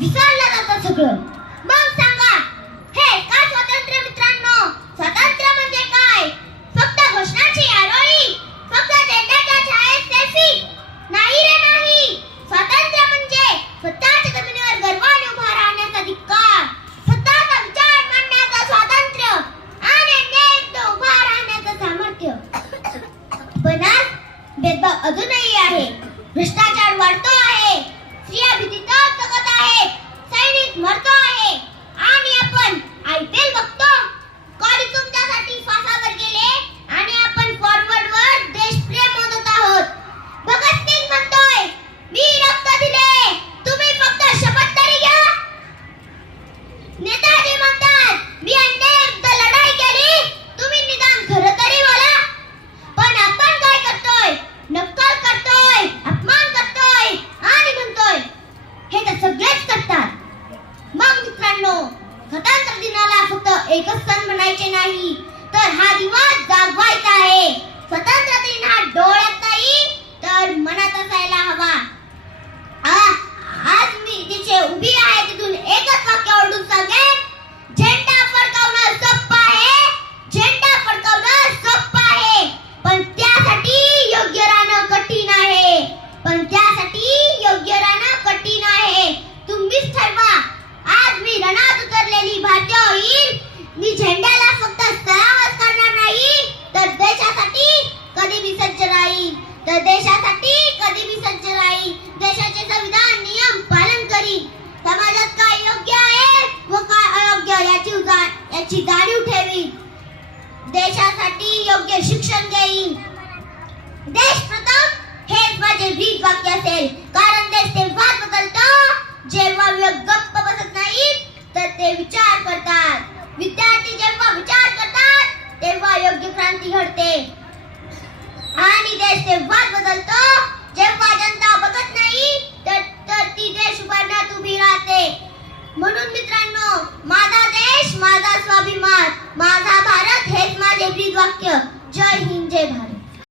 विसरलं जातं सगळं. मग सांगा, हे का स्वातंत्र्य मित्रांनो? स्वातंत्र्य म्हणजे काय? फक्त घोषणाची आरोळी, फक्त झेंड्याच्या छायेत सेल्फी? नाही रे नाही. स्वातंत्र्य म्हणजे स्वतःच्या जमिनीवर गर्वाने उभा राहण्याचा अधिकार, स्वतःचा विचार मांडण्याचं स्वातंत्र्य आणि नेमकं उभा राहण्याचं सामर्थ्य. पण आज भेदभाव अजूनही आहे, भ्रष्टाचार वाढतो आहे, स्त्रिया भीतीतच जगत आहेत, सैनिक मरतो आहे आणि आपण IPL बघतो. कधी तुमच्यासाठी फासावर गेले आणि आपण फॉरवर्डवर देशप्रेम मोजत आहोत. भगत सिंग म्हणतोय, मी रक्त दिले, तुम्ही फक्त शपथ तरी घ्या. नेताजी म्हणतात, मी अन्यायाविरुद्ध लढाई केली, तुम्ही निदान खरं तरी बोला. पण आपण काय करतोय? नक्कल करतोय, अपमान करतोय आणि म्हणतोय हे तर सगळेच करतात. मग मित्रांनो, स्वतंत्र दिनाला फक्त एकच सण म्हणायचे नाही, तर हा दिवस जागवायचा आहे. स्वतंत्र दिन हा डोळ्यात नाही तर मनात असायला हवा. आज मी जिथे उभी आहे तिथून एकच वाक्य ओरडून सांगेन, झेंडा फडकावणं सोपं आहे, झेंडा फडकावणं सोपं आहे, पण त्यासाठी योग्य राहणं कठीण आहे, पण त्यासाठी योग्य राहणं कठीण आहे. तुम्हीच ठरवा. आज मी रणात उतरलेली भारतीय होईल. मी झेंड्याला फक्त सलामच करणार नाही, तर देशासाठी कधी मी सज्ज राहील, तर देशासाठी कधी मी सज्ज राहील. देशाचे संविधान नियम पालन करीन. समाजात काय योग्य आहे व काय अयोग्य याची जाणीव ठेवीन. देशासाठी योग्य शिक्षण देईन. देश प्रथम हेच माझे ब्रीद वाक्य असेल, कारण देश तेव्हाच बदलतो जेव्हा लोक गप्प बसत नाहीत तर ते विचार करतात. विद्यार्थी जेव्हा विचार करतात तेव्हा योग्य क्रांती घडते आणि देश तेव्हाच बदलतो जेव्हा जनता बघत नाही तर ती देश उभारण्यात उभी राहते. म्हणून मित्रांनो, माझा देश, माझा स्वाभिमान, माझा भारत हेच माझे ब्रीद वाक्य. जय हिंद, जय भारत.